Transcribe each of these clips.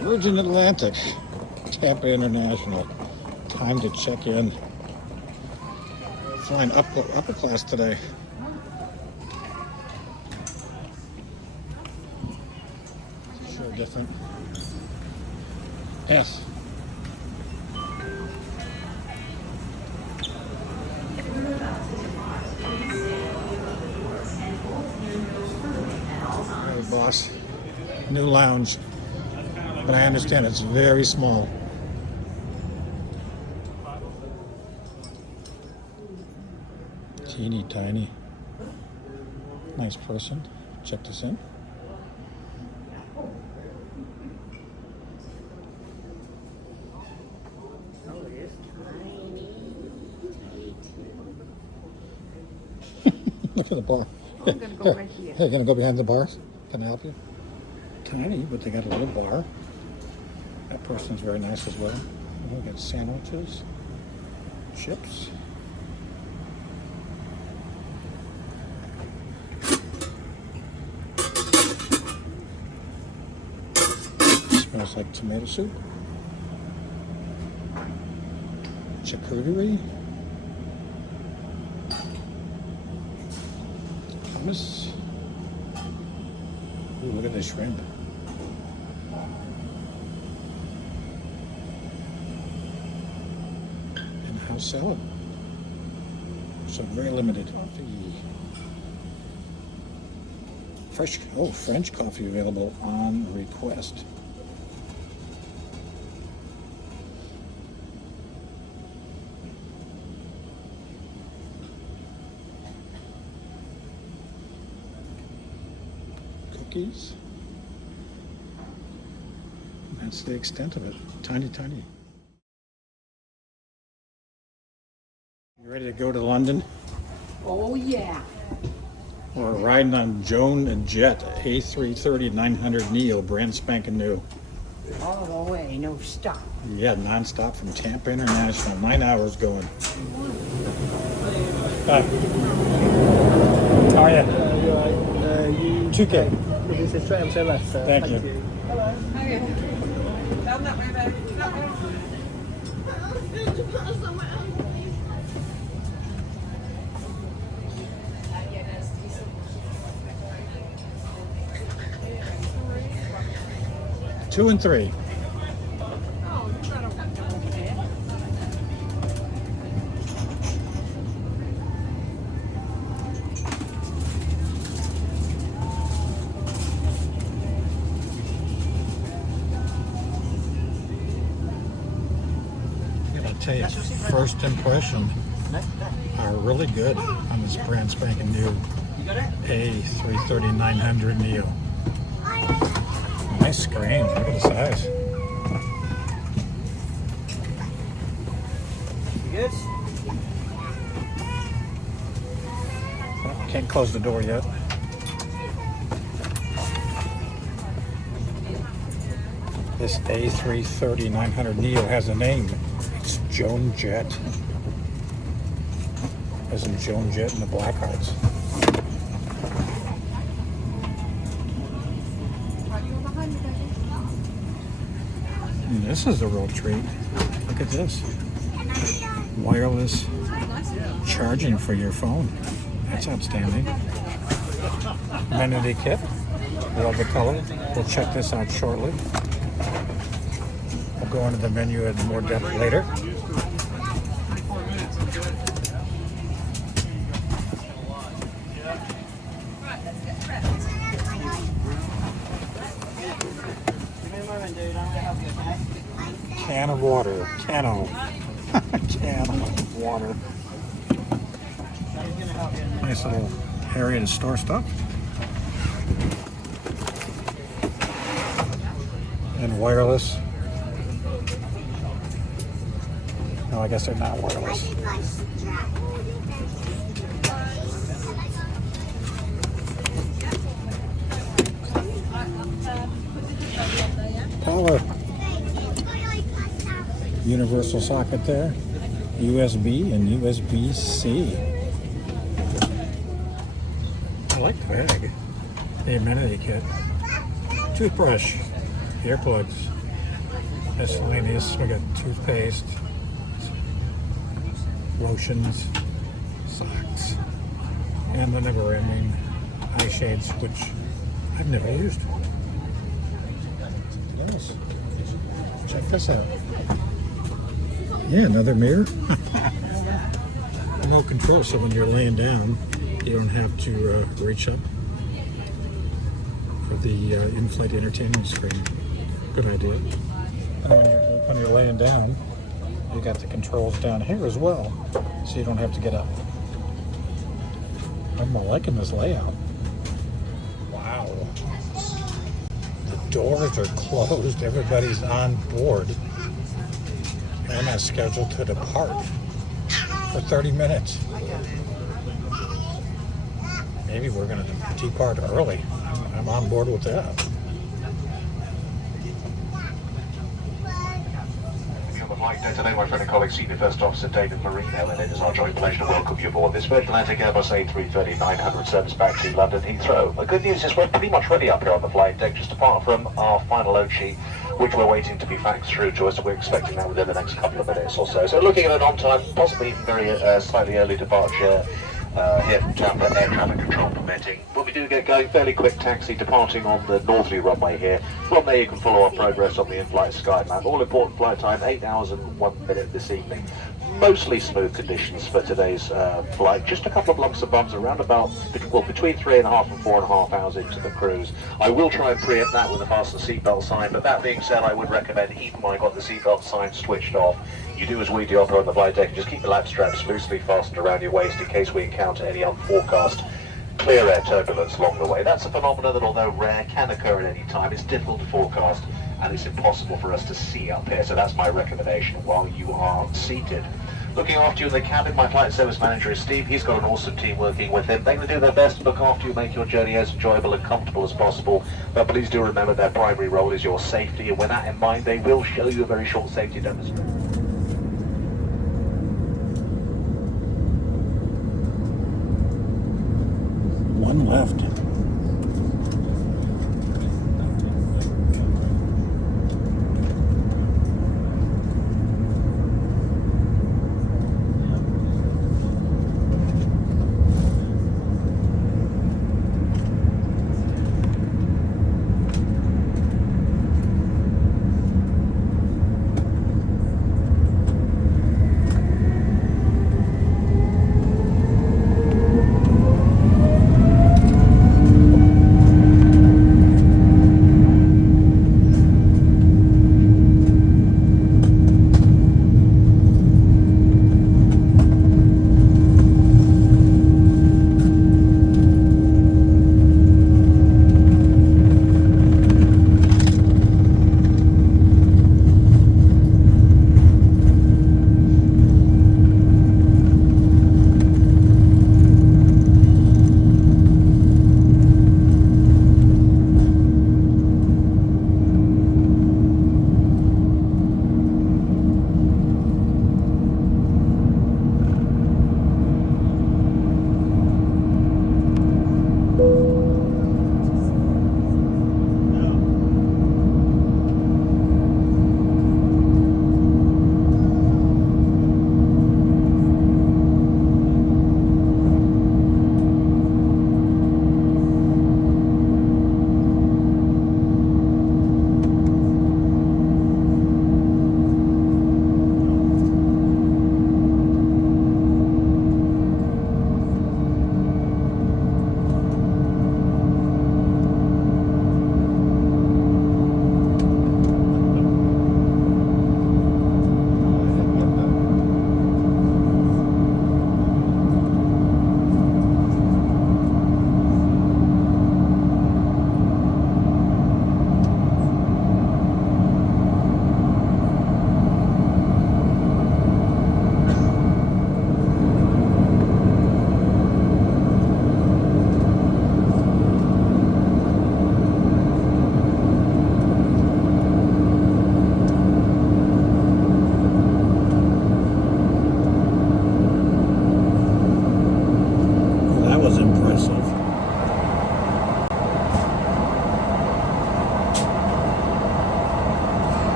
Virgin Atlantic, Tampa International. Time to check in. Flying upper class today. Sure different. S. Hey, boss. New lounge. But I understand it's very small. Teeny tiny. Nice person. Check this in. Look at the bar. I'm going to go right here. Hey, gonna go behind the bars? Can I help you? Tiny, but they got a little bar. That person's very nice as well. We got sandwiches, chips. Smells like tomato soup. Charcuterie. Hummus. Ooh, look at this shrimp. And house salad. So very limited. Coffee. French coffee available on request. Cookies. That's the extent of it. Tiny, tiny. You ready to go to London? Oh, yeah. We're riding on Joan and Jet A330-900 NEO, brand spanking new. All the way, no stop. Yeah, non-stop from Tampa International. 9 hours going. Hi. How are you? 2K. This is straight left, sir. Thank you. Hello. Down that way, baby. That way. 2 and 3. I'll tell you, first impression are really good on this brand spanking new A330-900 NEO. Nice screen. Look at the size. You good? Oh, can't close the door yet. This A330-900 NEO has a name. It's Joan Jet. As in Joan Jett and the Blackhearts. And this is a real treat. Look at this. Wireless charging for your phone. That's outstanding. Amenity kit. Love the color. We'll check this out shortly. We'll go into the menu in more depth later. Can of water. Can of water. Nice little area to store stuff. And wireless. No, I guess they're not wireless. Power. Universal socket there. USB and USB-C. I like the bag. The amenity kit. Toothbrush. Earplugs. Miscellaneous. We got toothpaste, lotions, socks, and the never-ending eye shades, which I've never used. Yes. Check this out. Yeah, another mirror. No control, so when you're laying down, you don't have to reach up for the in-flight entertainment screen. Good idea. And when you're laying down, you got the controls down here as well, so you don't have to get up. I'm liking this layout. Wow. The doors are closed. Everybody's on board. I'm not scheduled to depart for 30 minutes. Maybe we're going to depart early. I'm on board with that. Flight day today, my friend and colleague, Senior First Officer David Marino, and it is our joint pleasure to welcome you aboard this Virgin Atlantic Airbus A330-900 service back to London Heathrow. The good news is we're pretty much ready up here on the flight deck, just apart from our final load sheet, which we're waiting to be faxed through to us. We're expecting that within the next couple of minutes or so. So looking at an on-time, possibly even very slightly early departure here from Tampa, air traffic control permitting. When we do get going, fairly quick taxi departing on the northerly runway here. From there you can follow our progress on the in-flight sky map. All important flight time, 8 hours and 1 minute this evening. Mostly smooth conditions for today's flight. Just a couple of lumps and bumps around about, well, between 3.5 and 4.5 hours into the cruise. I will try and preempt that with a fasten seatbelt sign, but that being said, I would recommend, even when I got the seatbelt sign switched off, you do as we do up here on the flight deck, and just keep the lap straps loosely fastened around your waist in case we encounter any unforecast clear air turbulence along the way. That's a phenomenon that, although rare, can occur at any time. It's difficult to forecast, and it's impossible for us to see up here, so that's my recommendation while you are seated. Looking after you in the cabin, my flight service manager is Steve. He's got an awesome team working with him. They're going to do their best to look after you, make your journey as enjoyable and comfortable as possible. But please do remember their primary role is your safety, and with that in mind, they will show you a very short safety demonstration. One left.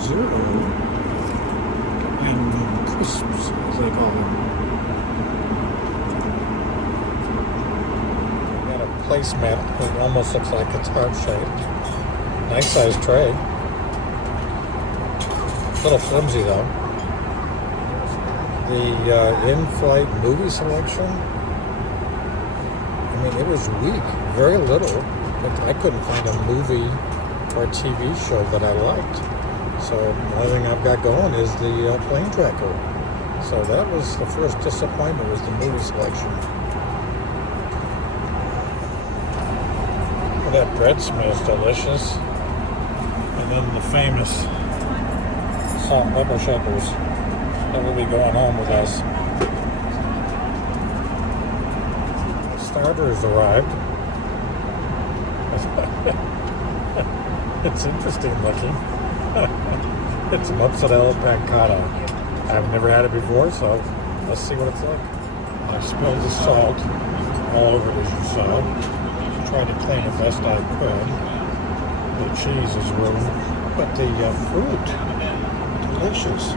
Zero and crisps, as they call them. Got a placemat that almost looks like it's heart-shaped. Nice sized tray. A little flimsy though. The in-flight movie selection, I mean, it was weak, very little. I couldn't find a movie or a TV show that I liked. So the only thing I've got going is the plane tracker. So that was the first disappointment, was the movie selection. Well, that bread smells delicious. And then the famous salt and pepper shakers that will be going home with us. Starters arrived. It's interesting looking. It's mozzarella pancetta. I've never had it before, so let's see what it's like. I spilled the salt all over it, as you saw. Tried to clean it best I could. The cheese is ruined, but the fruit, delicious.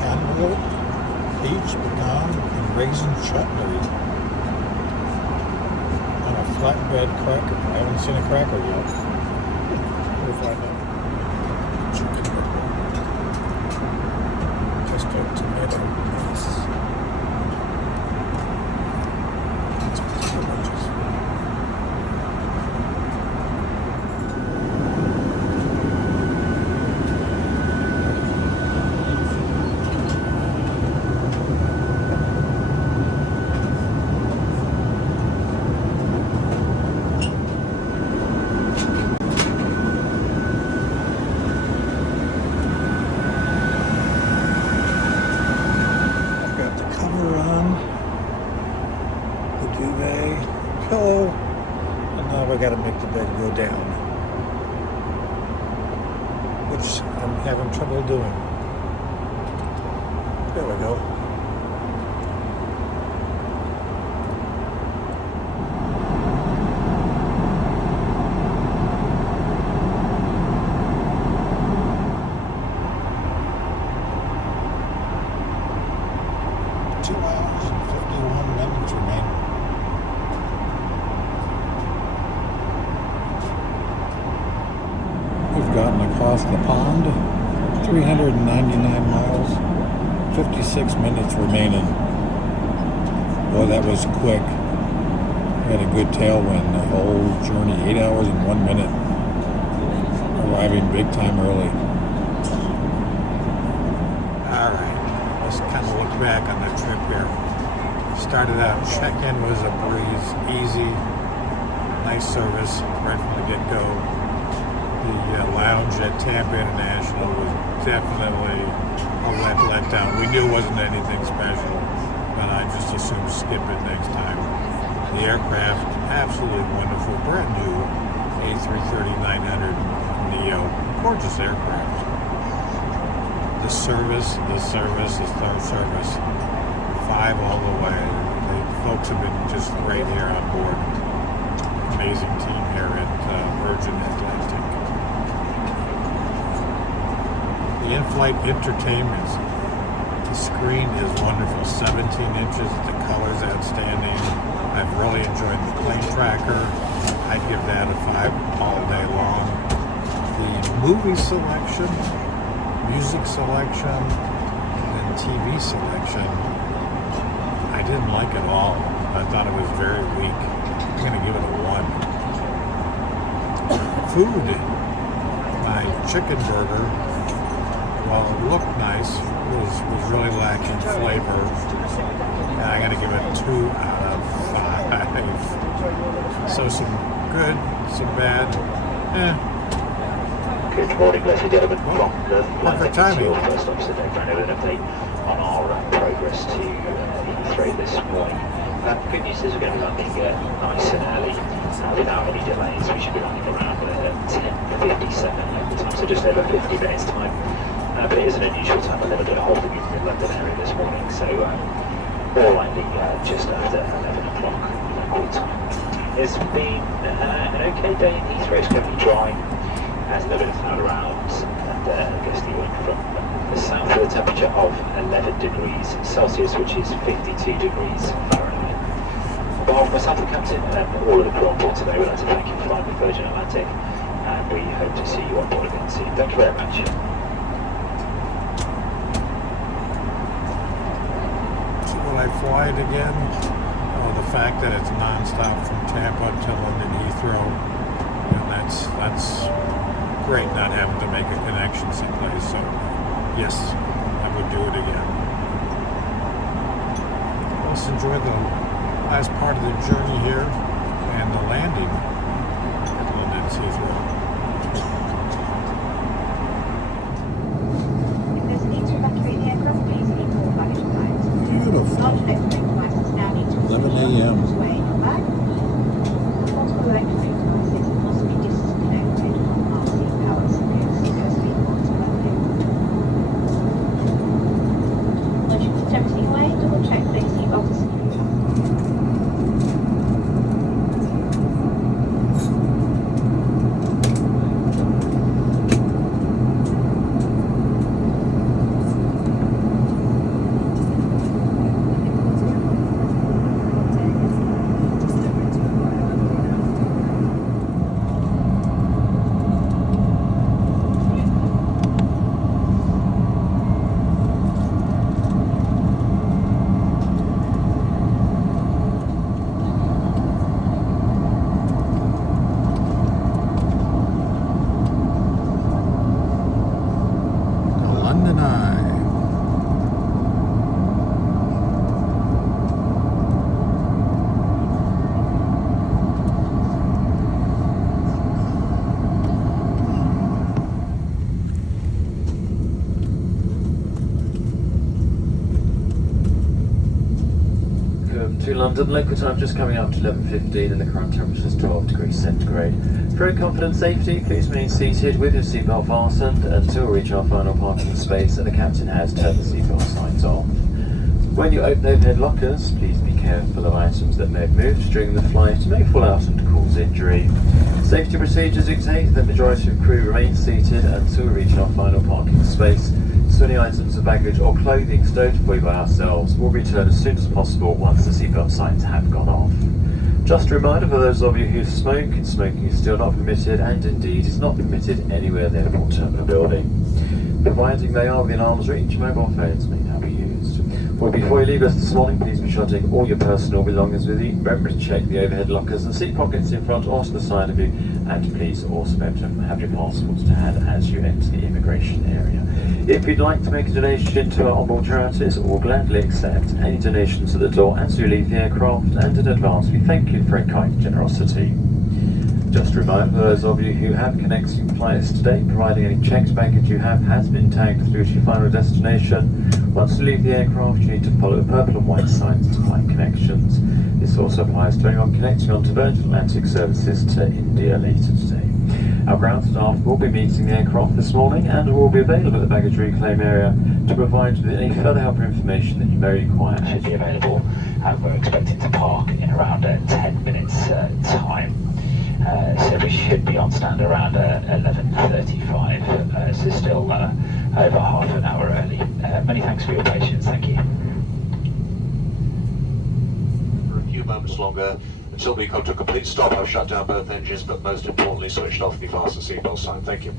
Cantaloupe, peach, pecan, and raisin chutney on a flatbread cracker. I haven't seen a cracker yet. We'll find out. Chicken burger. Just a tomato. It's delicious. Pillow, and now we got to make the bed go down, which I'm having trouble doing. There we go. Two hours and 51 minutes remain. We've gotten across the pond, 399 miles, 56 minutes remaining. Boy, that was quick. We had a good tailwind the whole journey, 8 hours and 1 minute. Arriving big time early. All right, let's kind of look back on the trip here. Started out, check-in was a breeze, easy, nice service right from the get-go. The lounge at Tampa International was definitely a letdown. We knew it wasn't anything special, but I just assumed skip it next time. The aircraft, absolutely wonderful, brand new A330-900 NEO, gorgeous aircraft. The service, 5 all the way. The folks have been just great here on board. Amazing team here at Virgin Atlantic. The in-flight entertainment, the screen is wonderful, 17 inches, the color's outstanding. I've really enjoyed the plane tracker. I'd give that a 5 all day long. The movie selection, music selection, and TV selection, I didn't like it all. I thought it was very weak. I'm going to give it a 1. Food, my chicken burger, while it looked nice, was really lacking flavor. And I got to give it 2 out of 5. So some good, some bad. Good morning, ladies and gentlemen. From the Perfect timing. First officer today for an update on our progress to Heathrow this morning. Good news is we're going to be landing nice and early without any delays. We should be landing around 10:57 local time, so just over 50 minutes time. But it is an unusual time, a little bit of holding in the London area this morning, so more likely just after 11 o'clock local time. It's been an okay day in Heathrow. It's going to be dry. There's a little bit of cloud around gusty wind from the south with a temperature of 11 degrees Celsius, which is 52 degrees Fahrenheit. On behalf of myself, the captain, and all of the crew on board today, we'd like to thank you for flying the Virgin Atlantic, and we hope to see you on board again soon. Thank you very much. So will I fly it again? The fact that it's non-stop from Tampa to London Heathrow, and that's great not having to make a connection someplace. So yes, I would do it again. Let's enjoy the last part of the journey here and the landing at London Heathrow. If there's a need to evacuate the aircraft, please leave all baggage flights. Beautiful. Large electronic devices now need to 11 a.m. away in your bag. Multiple electronic devices must be disconnected from RC power sockets as before it's working. Once you've put everything away, double check the seatbelt is secure. London Eye. To London, local time just coming up to 11:15 and the current temperature is 12 degrees centigrade. For your confident safety, please remain seated with your seatbelt fastened until we reach our final parking space and the captain has turned the seatbelt signs off. When you open overhead lockers, please be careful of items that may have moved during the flight and may fall out and cause injury. Safety procedures dictate that the majority of crew remain seated until we reach our final parking space. So any items of baggage or clothing stowed for you by ourselves will be returned as soon as possible once the seatbelt signs have gone off. Just a reminder for those of you who smoke, smoking is still not permitted and indeed is not permitted anywhere near the terminal building. Providing they are within arm's reach, mobile phones may now be used. Well, before you leave us this morning, please be sure to take all your personal belongings with you. Remember to check the overhead lockers and seat pockets in front or to the side of you, and please also remember to have your passports to hand as you enter the immigration area. If you'd like to make a donation to our onboard charities, we'll gladly accept any donations at the door as you leave the aircraft, and in advance we thank you for your kind generosity. Just a reminder for those of you who have connecting flights today, providing any checked baggage you have has been tagged through to your final destination. Once you leave the aircraft, you need to follow the purple and white signs to find connections. This also applies to anyone connecting onto Virgin Atlantic services to India later today. Our ground staff will be meeting the aircraft this morning and will be available at the baggage reclaim area to provide you with any further help or information that you may require. Should be available, and we're expecting to park in around 10 minutes time. So we should be on stand around 11:35, so still over half an hour early. Many thanks for your patience, thank you. For a few moments longer until we come to a complete stop. I've shut down both engines, but most importantly switched off the fasten seatbelt sign. Thank you.